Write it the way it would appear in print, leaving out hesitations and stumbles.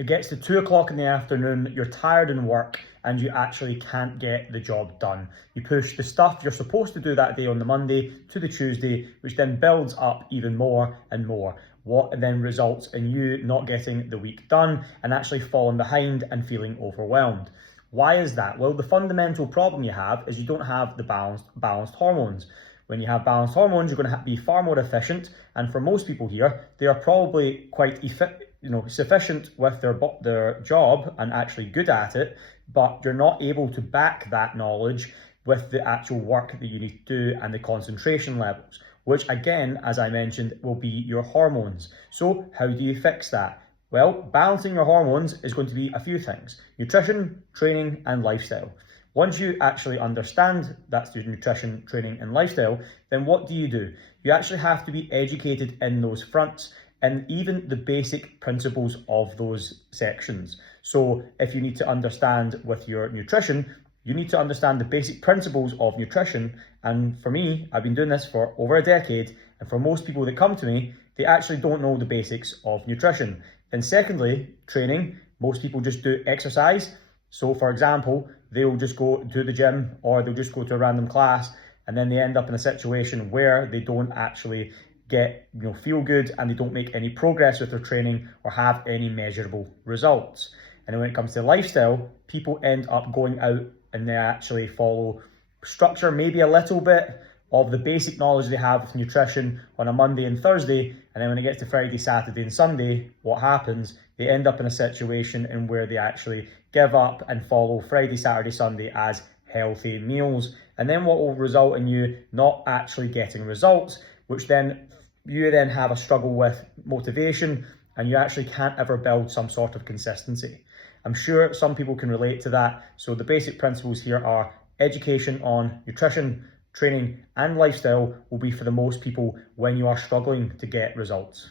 It gets to 2 o'clock in the afternoon, you're tired in work and you actually can't get the job done. You push the stuff you're supposed to do that day on the Monday to the Tuesday, which then builds up even more and more. What then results in you not getting the week done and actually falling behind and feeling overwhelmed. Why is that? Well, the fundamental problem you have is you don't have the balanced hormones. When you have balanced hormones, you're going to be far more efficient. And for most people here, they are probably quite sufficient with their job and actually good at it, but you're not able to back that knowledge with the actual work that you need to do and the concentration levels, which again, as I mentioned, will be your hormones. So how do you fix that? Well, balancing your hormones is going to be a few things: nutrition, training, and lifestyle. Once you actually understand that's your nutrition, training, and lifestyle, then what do? You actually have to be educated in those fronts and even the basic principles of those sections. So if you need to understand with your nutrition, you need to understand the basic principles of nutrition. And for me, I've been doing this for over a decade. And for most people that come to me, they actually don't know the basics of nutrition. Then secondly, training. Most people just do exercise. So for example, they'll just go to the gym or they'll just go to a random class, and then they end up in a situation where they don't actually feel good and they don't make any progress with their training or have any measurable results. And then when it comes to lifestyle, people end up going out and they actually follow structure, maybe a little bit of the basic knowledge they have with nutrition on a Monday and Thursday, and then when it gets to Friday, Saturday and Sunday, what happens? They end up in a situation in where they actually give up and follow Friday, Saturday, Sunday as healthy meals. And then what will result in you not actually getting results, which then you then have a struggle with motivation and you actually can't ever build some sort of consistency. I'm sure some people can relate to that. So the basic principles here are education on nutrition, training, and lifestyle will be for the most people when you are struggling to get results.